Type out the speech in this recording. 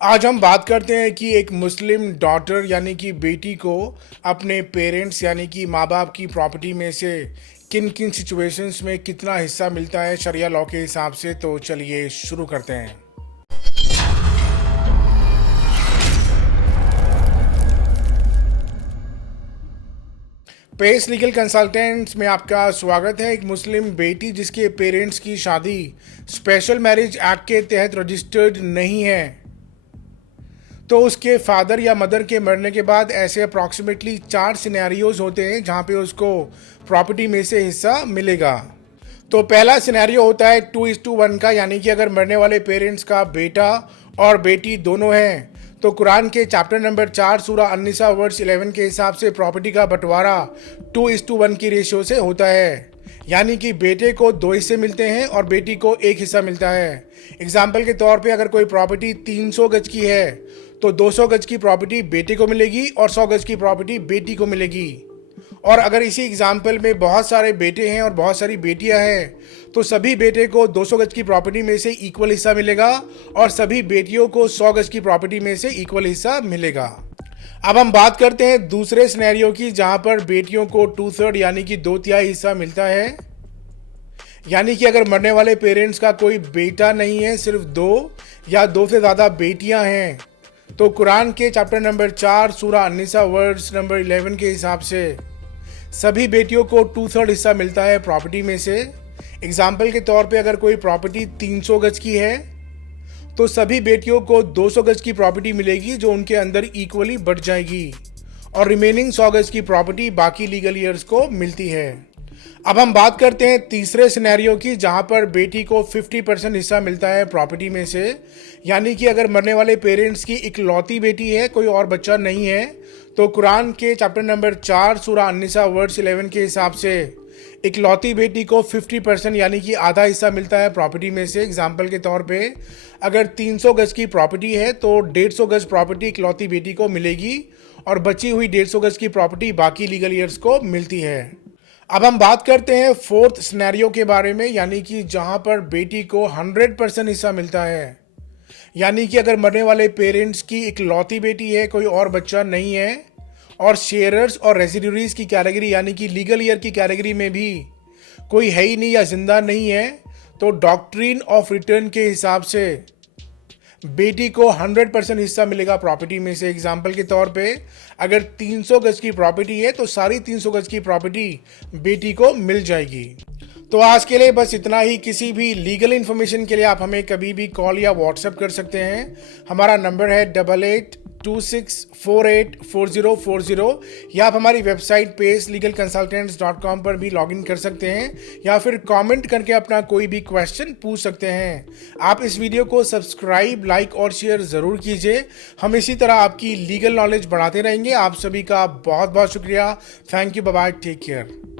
आज हम बात करते हैं कि एक मुस्लिम डॉटर यानी कि बेटी को अपने पेरेंट्स यानी कि माँ बाप की प्रॉपर्टी में से किन किन सिचुएशंस में कितना हिस्सा मिलता है शरिया लॉ के हिसाब से। तो चलिए शुरू करते हैं। पेस लीगल कंसल्टेंट्स में आपका स्वागत है। एक मुस्लिम बेटी जिसके पेरेंट्स की शादी स्पेशल मैरिज एक्ट के तहत रजिस्टर्ड नहीं है, तो उसके फादर या मदर के मरने के बाद ऐसे अप्रॉक्सीमेटली 4 सिनेरियोज होते हैं जहां पे उसको प्रॉपर्टी में से हिस्सा मिलेगा। तो पहला सिनेरियो होता है 2:1 का, यानी कि अगर मरने वाले पेरेंट्स का बेटा और बेटी दोनों हैं तो कुरान के चैप्टर नंबर 4 सूरा अन्निसा वर्स 11 के हिसाब से प्रॉपर्टी का बंटवारा 2:1 की रेशियो से होता है, यानी कि बेटे को 2 हिस्से मिलते हैं और बेटी को 1 हिस्सा मिलता है। एग्जाम्पल के तौर पे अगर कोई प्रॉपर्टी 300 गज की है तो 200 गज की प्रॉपर्टी बेटे को मिलेगी और 100 गज की प्रॉपर्टी बेटी को मिलेगी। और अगर इसी एग्जाम्पल में बहुत सारे बेटे हैं और बहुत सारी बेटियां हैं तो सभी बेटे को 200 गज की प्रॉपर्टी में से इक्वल हिस्सा मिलेगा और सभी बेटियों को 100 गज की प्रॉपर्टी में से इक्वल हिस्सा मिलेगा। अब हम बात करते हैं दूसरे सिनेरियो की, जहां पर बेटियों को 2/3 यानी कि 2/3 हिस्सा मिलता है। यानी कि अगर मरने वाले पेरेंट्स का कोई बेटा नहीं है, सिर्फ 2 या 2 से ज़्यादा बेटियां हैं, तो कुरान के चैप्टर नंबर 4 सूरा अन्निसा वर्स नंबर 11 के हिसाब से सभी बेटियों को 2/3 हिस्सा मिलता है प्रॉपर्टी में से। एग्जाम्पल के तौर पे अगर कोई प्रॉपर्टी 300 गज की है तो सभी बेटियों को 200 गज की प्रॉपर्टी मिलेगी जो उनके अंदर इक्वली बढ़ जाएगी और रिमेनिंग 100 गज की प्रॉपर्टी बाकी लीगल ईयर्स को मिलती है। अब हम बात करते हैं तीसरे सिनेरियो की, जहां पर बेटी को 50% हिस्सा मिलता है प्रॉपर्टी में से। यानी कि अगर मरने वाले पेरेंट्स की इकलौती बेटी है, कोई और बच्चा नहीं है, तो कुरान के चैप्टर नंबर 4 सूरा अन्निसा वर्स 11 के हिसाब से इकलौती बेटी को 50% यानी कि आधा हिस्सा मिलता है प्रॉपर्टी में से। एग्जाम्पल के तौर पे अगर 300 गज की प्रॉपर्टी है तो 150 गज प्रॉपर्टी इकलौती बेटी को मिलेगी और बची हुई 150 गज की प्रॉपर्टी बाकी लीगल ईयर्स को मिलती है। अब हम बात करते हैं फोर्थ सिनेरियो के बारे में, यानी कि जहां पर बेटी को 100% हिस्सा मिलता है। यानी कि अगर मरने वाले पेरेंट्स की इकलौती बेटी है, कोई और बच्चा नहीं है और शेयरर्स और रेजिड्यूरीज की कैटेगरी यानी कि लीगल ईयर की कैटेगरी में भी कोई है ही नहीं या जिंदा नहीं है, तो डॉक्ट्रिन ऑफ रिटर्न के हिसाब से बेटी को 100% हिस्सा मिलेगा प्रॉपर्टी में से। एग्जाम्पल के तौर पे अगर 300 गज की प्रॉपर्टी है तो सारी 300 गज की प्रॉपर्टी बेटी को मिल जाएगी। तो आज के लिए बस इतना ही। किसी भी लीगल इन्फॉर्मेशन के लिए आप हमें कभी भी कॉल या व्हाट्सएप कर सकते हैं। हमारा नंबर है 8826484040, या आप हमारी वेबसाइट paceLegalConsultants.com पर भी लॉगिन कर सकते हैं या फिर कमेंट करके अपना कोई भी क्वेश्चन पूछ सकते हैं। आप इस वीडियो को सब्सक्राइब, लाइक और शेयर ज़रूर कीजिए। हम इसी तरह आपकी लीगल नॉलेज बढ़ाते रहेंगे। आप सभी का बहुत बहुत शुक्रिया। Thank you, bye bye, take care.